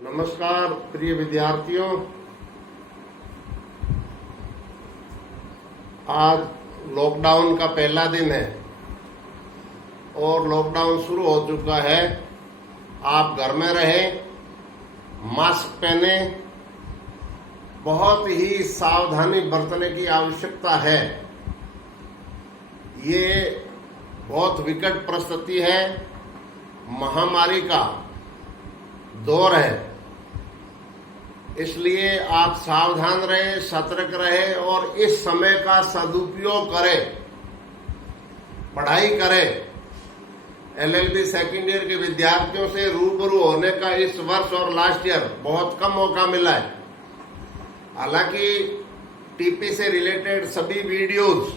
नमस्कार प्रिय विद्यार्थियों, आज लॉकडाउन का पहला दिन है और लॉकडाउन शुरू हो चुका है। आप घर में रहें, मास्क पहने, बहुत ही सावधानी बरतने की आवश्यकता है। ये बहुत विकट परिस्थिति है, महामारी का दौर है, इसलिए आप सावधान रहें, सतर्क रहें और इस समय का सदुपयोग करें, पढ़ाई करें। एलएलबी सेकेंड ईयर के विद्यार्थियों से रूबरू होने का इस वर्ष और लास्ट ईयर बहुत कम मौका मिला है। हालांकि टीपी से रिलेटेड सभी वीडियोस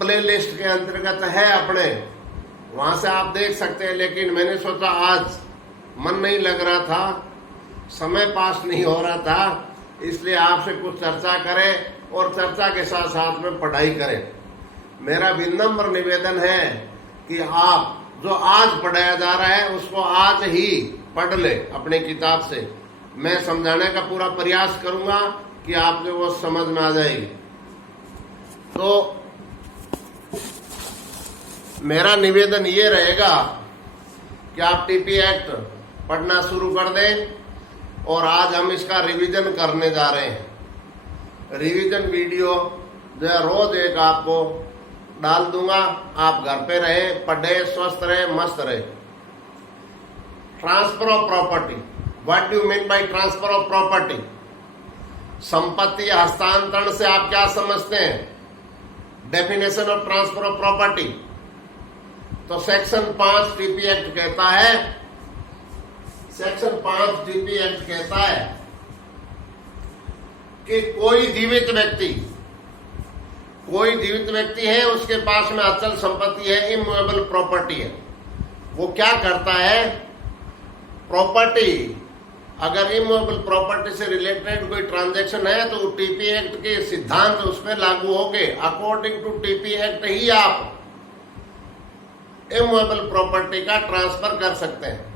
प्लेलिस्ट के अंतर्गत है अपने, वहां से आप देख सकते हैं, लेकिन मैंने सोचा आज मन नहीं लग रहा था, समय पास नहीं हो रहा था, इसलिए आपसे कुछ चर्चा करें और चर्चा के साथ साथ में पढ़ाई करें। मेरा विनम्र निवेदन है कि आप जो आज पढ़ाया जा रहा है उसको आज ही पढ़ ले अपने किताब से। मैं समझाने का पूरा प्रयास करूंगा कि आपको वो समझ में आ जाएगी। तो मेरा निवेदन ये रहेगा कि आप टीपी एक्ट पढ़ना शुरू कर दें और आज हम इसका रिवीजन करने जा रहे हैं। रिवीजन वीडियो जो है रोज एक आपको डाल दूंगा। आप घर पे रहे, पढ़े, स्वस्थ रहे, मस्त रहे। Transfer of property, what do mean by transfer of property? संपत्ति हस्तांतरण से आप क्या समझते हैं? Definition of transfer of property तो सेक्शन 5 टीपी एक्ट कहता है, सेक्शन 5 टीपी एक्ट कहता है कि कोई जीवित व्यक्ति है, उसके पास में अचल संपत्ति है, इमूवेबल प्रॉपर्टी है। वो क्या करता है? प्रॉपर्टी, अगर इमूवेबल प्रॉपर्टी से रिलेटेड कोई ट्रांजैक्शन है तो टीपी एक्ट के सिद्धांत उस पर लागू होंगे। अकॉर्डिंग टू टीपी एक्ट ही आप इमूवेबल प्रॉपर्टी का ट्रांसफर कर सकते हैं।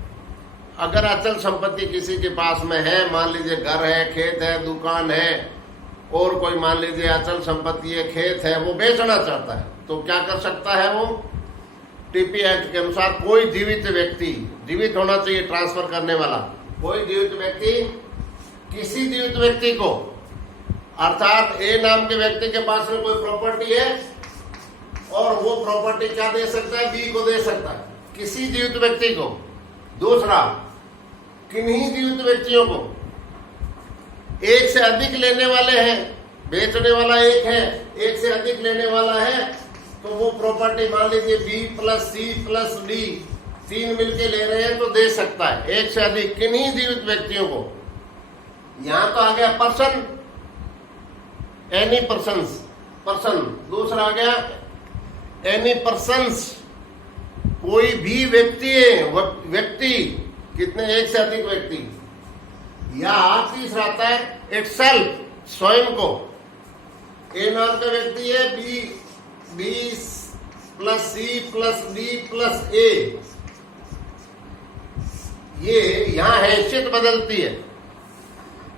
अगर अचल संपत्ति किसी के पास में है, मान लीजिए घर है, खेत है, दुकान है, और कोई मान लीजिए अचल संपत्ति है, खेत है, वो बेचना चाहता है, तो क्या कर सकता है? वो टीपी एक्ट के अनुसार कोई जीवित व्यक्ति, जीवित होना चाहिए ट्रांसफर करने वाला, कोई जीवित व्यक्ति किसी जीवित व्यक्ति को, अर्थात ए नाम के व्यक्ति के पास में कोई प्रॉपर्टी है और वो प्रॉपर्टी क्या दे सकता है? बी को दे सकता है, किसी जीवित व्यक्ति को। दूसरा, किन्हीं जीवित व्यक्तियों को एक से अधिक लेने वाले हैं, बेचने वाला एक है, एक से अधिक लेने वाला है, तो वो प्रॉपर्टी मान लीजिए B plus C plus D, 3 मिलके ले रहे हैं तो दे सकता है, एक से अधिक किन्हीं जीवित व्यक्तियों को। यहां तो आ गया पर्सन, एनी पर्सन। दूसरा आ गया एनी पर्सन्स, कोई भी व्यक्ति, कितने? एक से अधिक व्यक्ति। या तीसरा आता है इटसेल्फ, स्वयं को। ए नाम का व्यक्ति है, B plus C plus D plus A. ये यहां हैसियत बदलती है।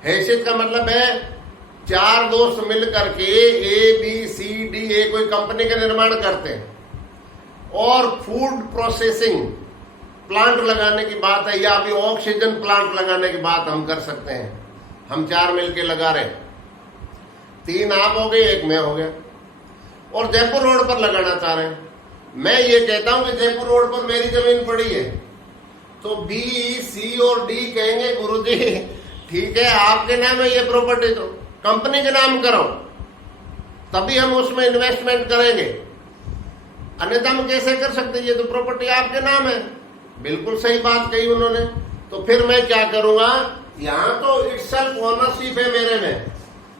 हैसियत का मतलब है 4 दोस्त मिल करके ए बी सी डी, ए कोई कंपनी का निर्माण करते हैं और फूड प्रोसेसिंग प्लांट लगाने की बात है, या अभी ऑक्सीजन प्लांट लगाने की बात हम कर सकते हैं। हम 4 मिलके लगा रहे, 3 आप हो गए, 1 मैं हो गया, और जयपुर रोड पर लगाना चाह रहे हैं। मैं ये कहता हूं कि जयपुर रोड पर मेरी जमीन पड़ी है, तो बी सी और डी कहेंगे गुरुजी ठीक है, आपके नाम है ये प्रॉपर्टी, तो कंपनी के नाम करो, तभी हम उसमें इन्वेस्टमेंट करेंगे, अन्यथा हम कैसे कर सकते? ये तो प्रॉपर्टी आपके नाम है। बिल्कुल सही बात कही उन्होंने। तो फिर मैं क्या करूंगा? यहां तो इटसेल्फ ओनरशिप है मेरे में,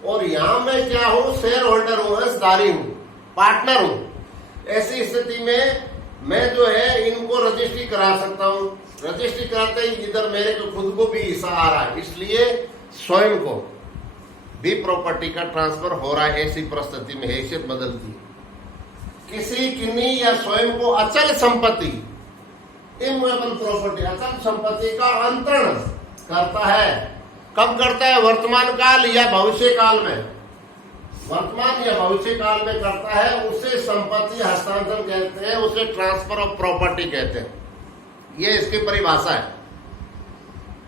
और यहां मैं क्या हूं? शेयर होल्डर हूं, हिस्सेदारी हूं, पार्टनर हूं। ऐसी स्थिति में मैं जो है इनको रजिस्ट्री करा सकता हूं। रजिस्ट्री कराते ही इधर मेरे को खुद को भी हिस्सा आ रहा है, इसलिए स्वयं को भी प्रॉपर्टी का ट्रांसफर हो रहा है। ऐसी परिस्थिति में हैसियत बदलती है। किसी किन्हीं या स्वयं को अचल संपत्ति, इमूवेबल प्रॉपर्टी, अचल संपत्ति का अंतरण करता है। कब करता है? वर्तमान काल या भविष्य काल में। वर्तमान या भविष्य काल में करता है, उसे संपत्ति हस्तांतरण कहते हैं, उसे ट्रांसफर ऑफ प्रॉपर्टी कहते हैं। ये इसकी परिभाषा है।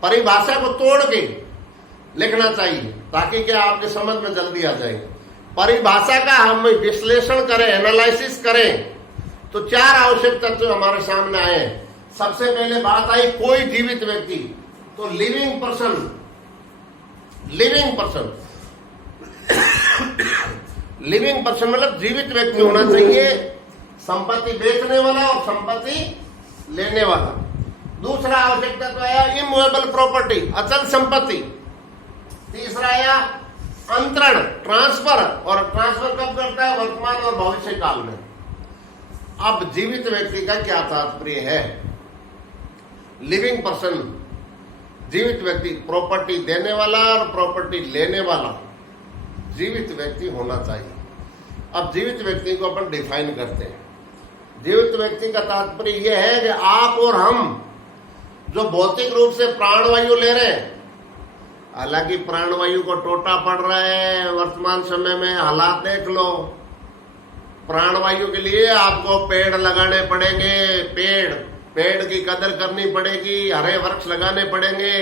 परिभाषा को तोड़ के लिखना चाहिए ताकि क्या आपके समझ में जल्दी आ जाए। परिभाषा का हम विश्लेषण करें, एनालिसिस करें तो चार आवश्यक तत्व हमारे सामने आए। सबसे पहले बात आई कोई जीवित व्यक्ति, तो living person. Living person living person मतलब जीवित व्यक्ति होना चाहिए, संपत्ति बेचने वाला और संपत्ति लेने वाला। दूसरा आवश्यकता तो आया इमूवेबल प्रॉपर्टी, अचल संपत्ति। तीसरा आया अंतरण, ट्रांसफर, और ट्रांसफर कब करता है? वर्तमान और भविष्य काल में। अब जीवित व्यक्ति का क्या तात्पर्य है? लिविंग पर्सन, जीवित व्यक्ति, प्रॉपर्टी देने वाला और प्रॉपर्टी लेने वाला जीवित व्यक्ति होना चाहिए। अब जीवित व्यक्ति को अपन डिफाइन करते हैं। जीवित व्यक्ति का तात्पर्य यह है कि आप और हम जो भौतिक रूप से प्राणवायु ले रहे हैं, हालांकि प्राणवायु को टोटा पड़ रहा है वर्तमान समय में, हालात देख लो। प्राणवायु के लिए आपको पेड़ लगाने पड़ेंगे, पेड़ की कदर करनी पड़ेगी, हरे वृक्ष लगाने पड़ेंगे।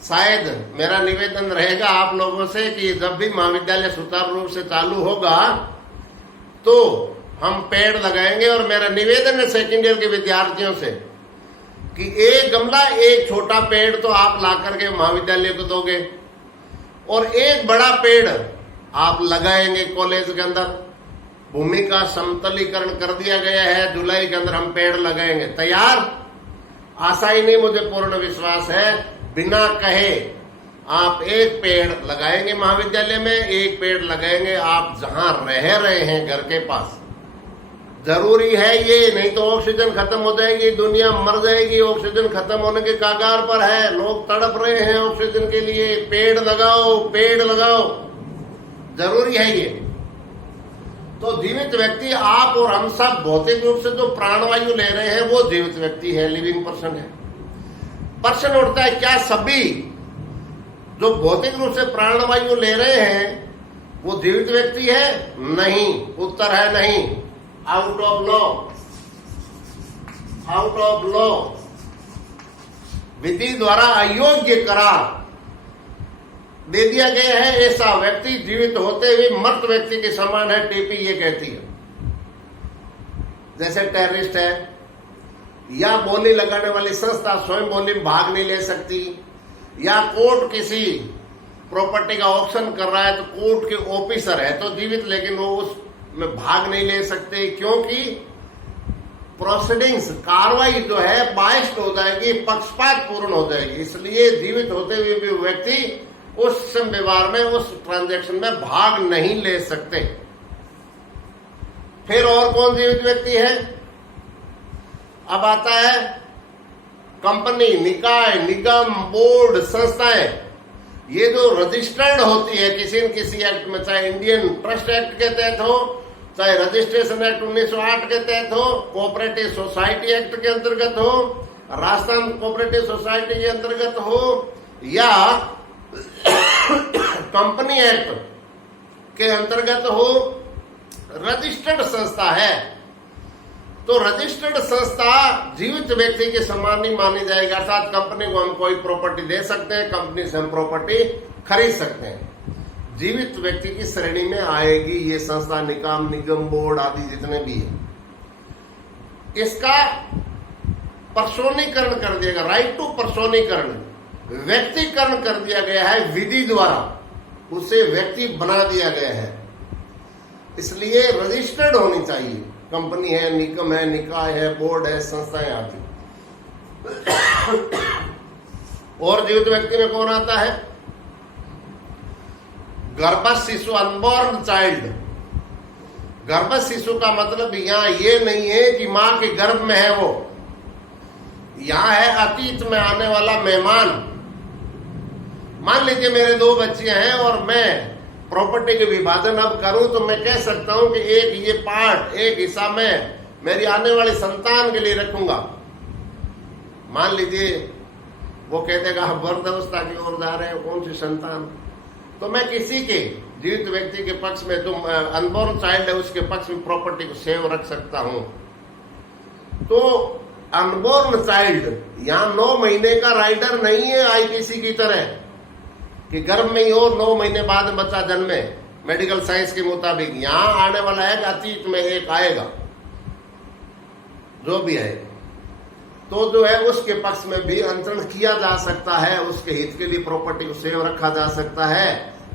शायद मेरा निवेदन रहेगा आप लोगों से कि जब भी महाविद्यालय सुचारू रूप से चालू होगा तो हम पेड़ लगाएंगे। और मेरा निवेदन है सेकेंड ईयर के विद्यार्थियों से कि एक गमला, एक छोटा पेड़ तो आप ला करके महाविद्यालय को दोगे और एक बड़ा पेड़ आप लगाएंगे कॉलेज के अंदर। भूमि का समतलीकरण कर दिया गया है, जुलाई के अंदर हम पेड़ लगाएंगे। तैयार? आशा ही नहीं, मुझे पूर्ण विश्वास है। बिना कहे आप एक पेड़ लगाएंगे महाविद्यालय में, एक पेड़ लगाएंगे आप जहां रह रहे हैं घर के पास। जरूरी है ये, नहीं तो ऑक्सीजन खत्म हो जाएगी, दुनिया मर जाएगी। ऑक्सीजन खत्म होने के कगार पर है, लोग तड़प रहे हैं ऑक्सीजन के लिए। पेड़ लगाओ, पेड़ लगाओ, जरूरी है ये। तो जीवित व्यक्ति आप और हम सब भौतिक रूप से जो प्राणवायु ले रहे हैं वो जीवित व्यक्ति है, लिविंग पर्सन है। प्रश्न उठता है क्या सभी जो भौतिक रूप से प्राणवायु ले रहे हैं वो जीवित व्यक्ति है? नहीं, उत्तर है नहीं। Out of law, out of law, विधि द्वारा अयोग्य करार दे दिया गया है। ऐसा व्यक्ति जीवित होते हुए मृत व्यक्ति के समान है, टीपी ये कहती है। जैसे टेररिस्ट है या बोली लगाने वाली संस्था स्वयं बोली में भाग नहीं ले सकती, या कोर्ट किसी प्रॉपर्टी का ऑक्शन कर रहा है तो कोर्ट के ऑफिसर है तो जीवित, लेकिन वो उसमें भाग नहीं ले सकते क्योंकि प्रोसीडिंग्स, कार्रवाई जो है बाइस्ड हो जाएगी, पक्षपात पूर्ण हो जाएगी। इसलिए जीवित होते हुए भी व्यक्ति उस व्यवहार में, उस ट्रांजैक्शन में भाग नहीं ले सकते। फिर और कौन जीवित व्यक्ति है? अब आता है कंपनी, निकाय, निगम, बोर्ड, संस्थाएं। ये जो रजिस्टर्ड होती है किसी न किसी एक्ट में, चाहे इंडियन ट्रस्ट एक्ट के तहत हो, चाहे रजिस्ट्रेशन एक्ट 1908 के तहत हो, कोऑपरेटिव सोसाइटी एक्ट के अंतर्गत हो, राजस्थान कोऑपरेटिव सोसाइटी के अंतर्गत हो, या कंपनी एक्ट के अंतर्गत हो, रजिस्टर्ड संस्था है तो रजिस्टर्ड संस्था जीवित व्यक्ति के समान नहीं मानी जाएगी। अर्थात कंपनी को हम कोई प्रॉपर्टी दे सकते हैं, कंपनी से हम प्रॉपर्टी खरीद सकते हैं, जीवित व्यक्ति की श्रेणी में आएगी ये संस्था, निगम, निगम, बोर्ड आदि जितने भी है। इसका पर्सोनीकरण कर दिया गया, राइट टू पर्सोनीकरण, व्यक्तिकरण कर दिया गया है विधि द्वारा, उसे व्यक्ति बना दिया गया है। इसलिए रजिस्टर्ड होनी चाहिए, कंपनी है, निगम है, निकाय है, बोर्ड है, संस्थाएं आदि। और जीवित व्यक्ति में कौन आता है? गर्भस्थ शिशु, अनबॉर्न चाइल्ड। गर्भस्थ शिशु का मतलब यहां ये नहीं है कि मां के गर्भ में है वो, यहां है अतीत में आने वाला मेहमान। मान लीजिए मेरे 2 बच्चियां हैं और मैं प्रॉपर्टी के विभाजन अब करूं तो मैं कह सकता हूं कि एक ये पार्ट, एक हिस्सा मैं मेरी आने वाली संतान के लिए रखूंगा। मान लीजिए वो कह देगा आप वृद्धावस्था की ओर जा रहे हैं, कौन सी संतान। तो मैं किसी के जीवित व्यक्ति के पक्ष में, जो अनबोर्न चाइल्ड है उसके पक्ष में प्रॉपर्टी को सेव रख सकता हूं। तो अनबोर्न चाइल्ड यहां 9 महीने का राइडर नहीं है आईपीसी की तरह कि गर्भ में ही और 9 महीने बाद बच्चा जन्मे। मेडिकल साइंस के मुताबिक यहां आने वाला है, अतीत में एक आएगा जो भी है, तो जो है उसके पक्ष में भी अंतरण किया जा सकता है, उसके हित के लिए प्रॉपर्टी को सेव रखा जा सकता है।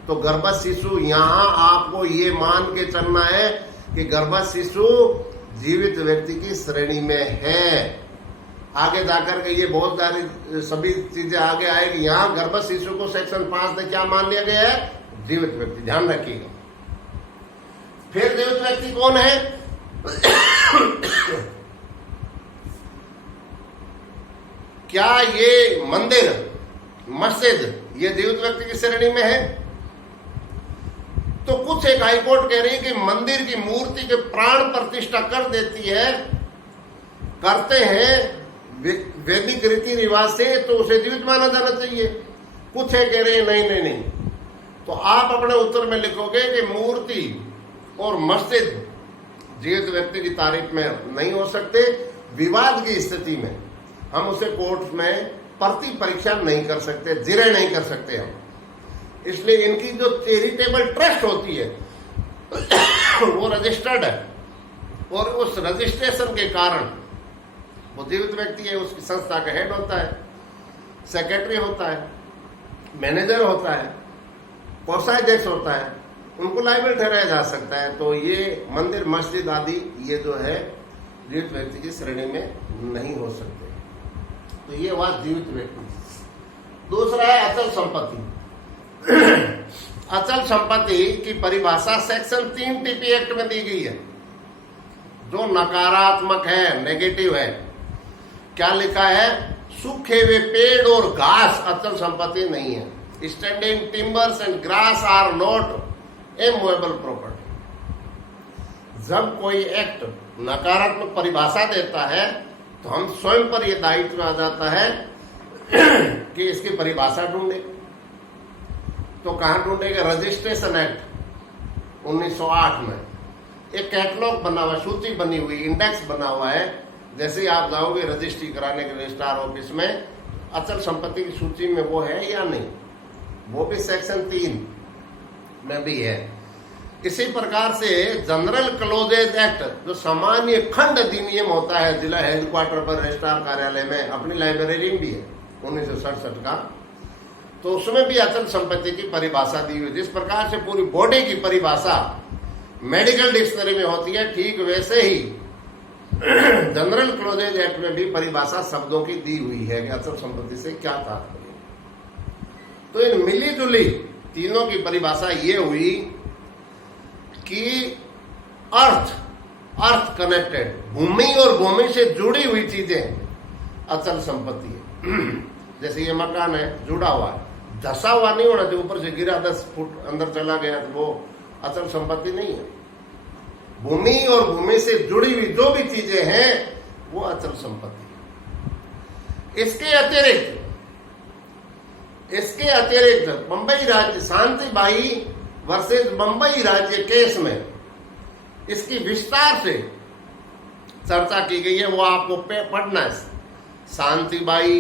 तो गर्भस्थ शिशु, यहां आपको ये मान के चलना है कि गर्भस्थ शिशु जीवित व्यक्ति की श्रेणी में है। आगे जाकर के ये बहुत सारी सभी चीजें आगे आएगी। यहां गर्भस्थ शिशु को सेक्शन 5 में क्या मान लिया गया है? जीवित व्यक्ति, ध्यान रखिएगा। फिर जीवित व्यक्ति कौन है? क्या ये मंदिर, मस्जिद ये जीवित व्यक्ति की श्रेणी में है? तो कुछ एक हाईकोर्ट कह रही है कि मंदिर की मूर्ति के प्राण प्रतिष्ठा कर देती है, करते हैं वैदिक रीति रिवाज से, तो उसे जीवित माना जाना चाहिए। कुछ है कह रहे हैं नहीं नहीं नहीं। तो आप अपने उत्तर में लिखोगे कि मूर्ति और मस्जिद जीवित व्यक्ति की तारीफ में नहीं हो सकते। विवाद की स्थिति में हम उसे कोर्ट में प्रति परीक्षा नहीं कर सकते, जिरह नहीं कर सकते हम। इसलिए इनकी जो चैरिटेबल ट्रस्ट होती है वो रजिस्टर्ड है, और उस रजिस्ट्रेशन के कारण वो जीवित व्यक्ति है, उसकी संस्था का हेड होता है, सेक्रेटरी होता है, मैनेजर होता है, कोषाध्यक्ष होता है, उनको लायबल ठहराया जा सकता है। तो ये मंदिर, मस्जिद आदि ये जो है जीवित व्यक्ति की श्रेणी में नहीं हो सकते। तो ये बात जीवित व्यक्ति। दूसरा है अचल संपत्ति। अचल संपत्ति की परिभाषा सेक्शन 3 टीपी एक्ट में दी गई है, जो नकारात्मक है, नेगेटिव है। क्या लिखा है? सूखे हुए पेड़ और घास अचल संपत्ति नहीं है। Standing timbers and grass are not a movable property. जब कोई एक्ट नकारात्मक परिभाषा देता है तो हम स्वयं पर यह दायित्व आ जाता है कि इसकी परिभाषा ढूंढे। तो कहां ढूंढेगा? रजिस्ट्रेशन एक्ट 1908 में एक कैटलॉग बना हुआ, सूची बनी हुई, इंडेक्स बना हुआ है। जैसे ही आप जाओगे रजिस्ट्री कराने के रजिस्ट्रार ऑफिस में, अचल संपत्ति की सूची में वो है या नहीं, वो भी सेक्शन 3 में भी है। इसी प्रकार से जनरल क्लोजेज एक्ट, जो सामान्य खंड अधिनियम होता है जिला हेडक्वार्टर पर रजिस्ट्रार कार्यालय में, अपनी लाइब्रेरी में भी है 1967 का, तो उसमें भी अचल संपत्ति की परिभाषा दी हुई। जिस प्रकार से पूरी बॉडी की परिभाषा मेडिकल डिक्शनरी में होती है, ठीक वैसे ही जनरल क्लोजेज एक्ट में भी परिभाषा शब्दों की दी हुई है कि अचल संपत्ति से क्या तात्पर्य। तो इन मिली जुली तीनों की परिभाषा ये हुई कि अर्थ कनेक्टेड, भूमि और भूमि से जुड़ी हुई चीजें अचल संपत्ति है। जैसे ये मकान है, जुड़ा हुआ है, धसा हुआ नहीं होना चाहिए, ऊपर से गिरा 10 फुट अंदर चला गया तो वो अचल संपत्ति नहीं है। भूमि और भूमि से जुड़ी हुई जो भी चीजें हैं वो अचल संपत्ति है। इसके अतिरिक्त बंबई राज्य शांतिबाई वर्सेस बंबई राज्य केस में इसकी विस्तार से चर्चा की गई है, वो आपको पढ़ना है। शांतिबाई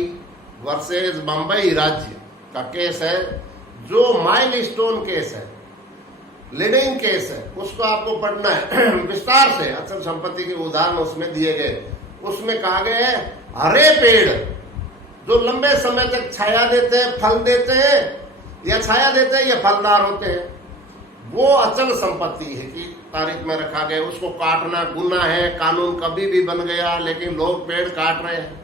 वर्सेस बंबई राज्य का केस है, जो माइलस्टोन केस है, लीडिंग केस है, उसको आपको पढ़ना है विस्तार से। अचल संपत्ति के उदाहरण उसमें दिए गए। उसमें कहा गया है हरे पेड़ जो लंबे समय तक छाया देते हैं, फल देते हैं, या छाया देते हैं या फलदार होते हैं, वो अचल संपत्ति है कि तारीख में रखा गया। उसको काटना गुनाह है, कानून कभी भी बन गया, लेकिन लोग पेड़ काट रहे हैं।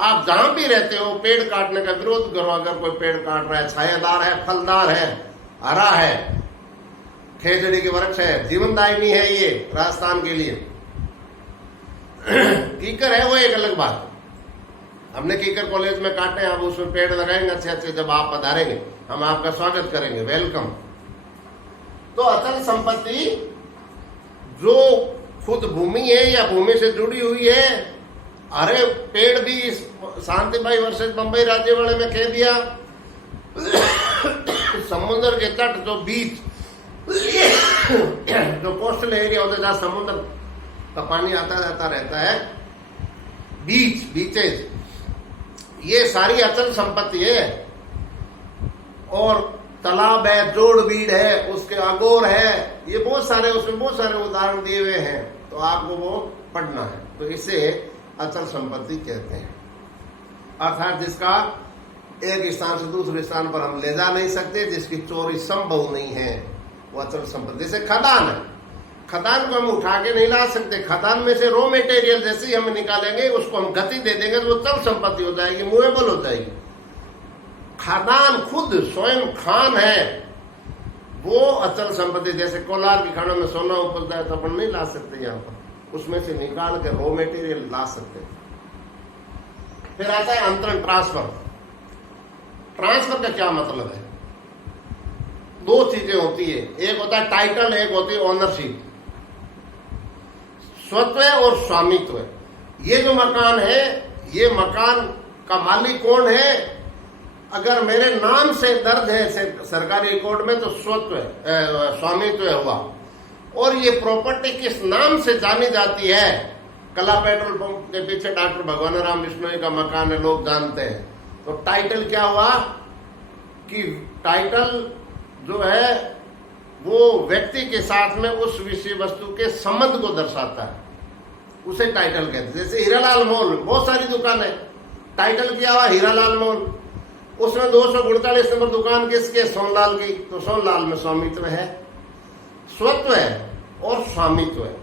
आप जहां भी रहते हो पेड़ काटने का विरोध करो। अगर कोई पेड़ काट रहा है, छायादार है, फलदार है, हरा है, खेजड़ी के वृक्ष है, जीवनदायिनी है ये राजस्थान के लिए। कीकर है वो एक अलग बात। हमने कीकर कॉलेज में काटे, आप उसमें पेड़ लगाएंगे अच्छे अच्छे, जब आप पधारेंगे हम आपका स्वागत करेंगे, वेलकम। तो अचल संपत्ति जो खुद भूमि है या भूमि से जुड़ी हुई है, अरे पेड़ भी शांतिबाई वर्सेस बंबई राज्यवाड़े में कह दिया समुद्र के तट जो बीच जो कोस्टल एरिया होता है जहां समुद्र का पानी आता जाता रहता है, बीचेज, ये सारी अचल संपत्ति है। और तालाब है, जोड़ बीड़ है, उसके अगोर है, ये बहुत सारे, उसमें बहुत सारे उदाहरण दिए हुए हैं, तो आपको वो पढ़ना है। तो इसे अचल संपत्ति कहते हैं, अर्थात जिसका एक स्थान से दूसरे स्थान पर हम ले जा नहीं सकते, जिसकी चोरी संभव नहीं है, वो अचल संपत्ति। जैसे खदान है, खदान को हम उठा के नहीं ला सकते, खदान में से रॉ मटेरियल जैसे ही हम निकालेंगे उसको हम गति दे देंगे तो वो चल संपत्ति हो जाएगी, मूवेबल हो जाएगी। खदान खुद स्वयं खान है, वो अचल संपत्ति। जैसे कोलार की खानों में सोना उपजता है तो अपन नहीं ला सकते, यहाँ पर उसमें से निकाल के रॉ मटेरियल ला सकते। फिर आता है अंतरण, ट्रांसफर। ट्रांसफर का क्या मतलब है? दो चीजें होती है, एक होता है टाइटल, एक होती है ओनरशिप, स्वत्व और स्वामित्व। ये जो मकान है, ये मकान का मालिक कौन है? अगर मेरे नाम से दर्ज है सरकारी रिकॉर्ड में तो स्वत्व स्वामित्व हुआ। और ये प्रॉपर्टी किस नाम से जानी जाती है? कला पेट्रोल पंप के पीछे डॉक्टर भगवान राम बिश्नोई का मकान है, लोग जानते हैं। तो टाइटल क्या हुआ कि टाइटल जो है वो व्यक्ति के साथ में उस विषय वस्तु के संबंध को दर्शाता है, उसे टाइटल कहते हैं। जैसे हीरालाल मॉल, बहुत सारी दुकान है, टाइटल क्या हुआ? हीरालाल मॉल। उसमें 248 नंबर दुकान किसके? सोनलाल की, तो सोनलाल में स्वामित्व है, स्वत्व है और स्वामित्व है।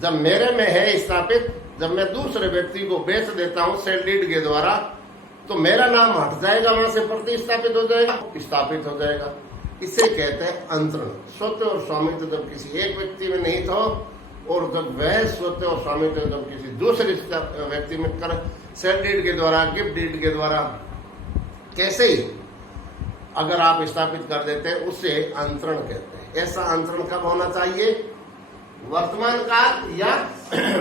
जब मेरे में है स्थापित, जब मैं दूसरे व्यक्ति को बेच देता हूं सेल डीड के द्वारा, तो मेरा नाम हट जाएगा, वहां से प्रतिस्थापित हो जाएगा, स्थापित हो जाएगा। इसे कहते हैं अंतरण। स्वत्व और स्वामित्व जब किसी एक व्यक्ति में नहीं था, और जब वह स्वत्व और स्वामित्व जब किसी दूसरे व्यक्ति में कर सेल डीड के द्वारा, गिफ्ट डीड के द्वारा, कैसे ही अगर आप स्थापित कर देते हैं, उसे अंतरण कहते हैं। ऐसा अंतरण कब होना चाहिए? वर्तमान काल या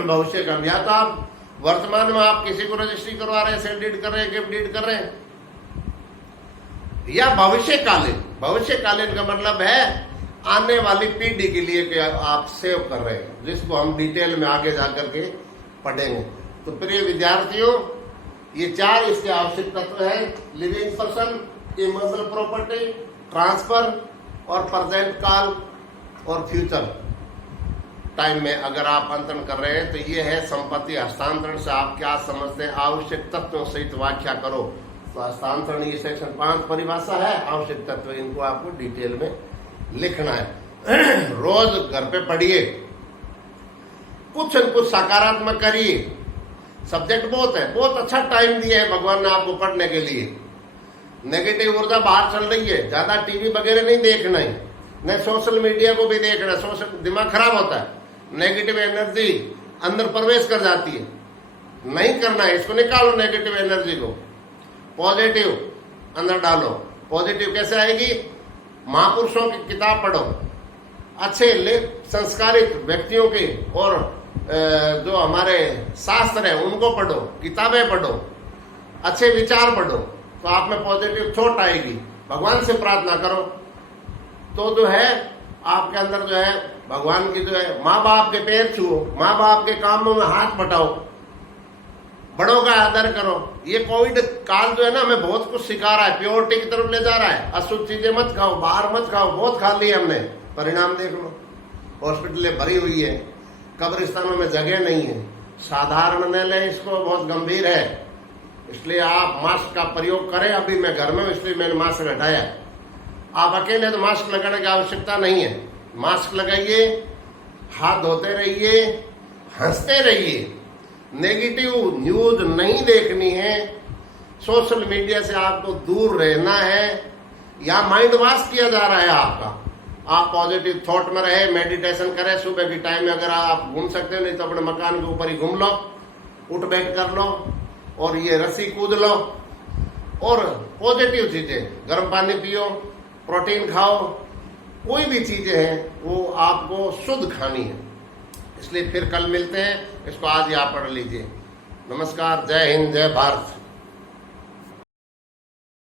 भविष्य काल। या तो आप वर्तमान में आप किसी को रजिस्ट्री करवा रहे हैं, सेल डीड कर रहे हैं, गिफ्ट डीड कर रहे हैं, या भविष्यकालीन। भविष्यकालीन का मतलब है आने वाली पीढ़ी के लिए कि आप सेव कर रहे हैं, जिसको हम डिटेल में आगे जाकर के पढ़ेंगे। तो प्रिय विद्यार्थियों, ये चार इसके आवश्यक तत्व है: living person, immovable property, transfer और प्रेजेंट काल और फ्यूचर टाइम में अगर आप अंतरण कर रहे हैं। तो ये है संपत्ति हस्तांतरण से आप क्या समझते हैं, आवश्यक तत्वों सहित व्याख्या करो। तो हस्तांतरण ये सेक्शन 5 परिभाषा है, आवश्यक तत्व इनको आपको डिटेल में लिखना है। रोज घर पे पढ़िए, कुछ न कुछ सकारात्मक करिए। सब्जेक्ट बहुत है, बहुत अच्छा टाइम दिया है भगवान ने आपको पढ़ने के लिए। नेगेटिव ऊर्जा बाहर चल रही है, ज्यादा टीवी वगैरह नहीं देखना है, न सोशल मीडिया को भी देखना है, सोशल दिमाग खराब होता है, नेगेटिव एनर्जी अंदर प्रवेश कर जाती है, नहीं करना है, इसको निकालो नेगेटिव एनर्जी को, पॉजिटिव अंदर डालो। पॉजिटिव कैसे आएगी? महापुरुषों की किताब पढ़ो, अच्छे संस्कारित व्यक्तियों के और जो हमारे शास्त्र है उनको पढ़ो, किताबें पढ़ो, अच्छे विचार पढ़ो, तो आप में पॉजिटिव थॉट आएगी। भगवान से प्रार्थना करो तो जो है आपके अंदर जो है भगवान की जो है, माँ बाप के पैर छुओ, माँ बाप के कामों में हाथ बटाओ, बड़ों का आदर करो। ये कोविड काल जो है ना हमें बहुत कुछ सिखा रहा है, प्योरिटी की तरफ ले जा रहा है। अशुद्ध चीजें मत खाओ, बाहर मत खाओ, बहुत खा ली हमने, परिणाम देख लो, हॉस्पिटलें भरी हुई है, कब्रिस्तानों में जगह नहीं है। साधारण न लें इसको, बहुत गंभीर है, इसलिए आप मास्क का प्रयोग करें। अभी मैं घर में हूं इसलिए मैंने मास्क हटाया। आप अकेले तो मास्क लगाने की आवश्यकता नहीं है, मास्क लगाइए, हाथ धोते रहिए, हंसते रहिए, नेगेटिव न्यूज नहीं देखनी है, सोशल मीडिया से आपको दूर रहना है। यहाँ माइंड वॉश किया जा रहा है आपका, आप पॉजिटिव थॉट में रहे, मेडिटेशन करें। सुबह की टाइम में अगर आप घूम सकते हो, नहीं तो अपने मकान के ऊपर ही घूम लो, उठ बैठ कर लो और ये रस्सी कूद लो। और पॉजिटिव चीजें, गर्म पानी पियो, प्रोटीन खाओ, कोई भी चीजें हैं वो आपको शुद्ध खानी है। इसलिए फिर कल मिलते हैं, इसको आज ही आप पढ़ लीजिए। नमस्कार, जय हिंद, जय भारत।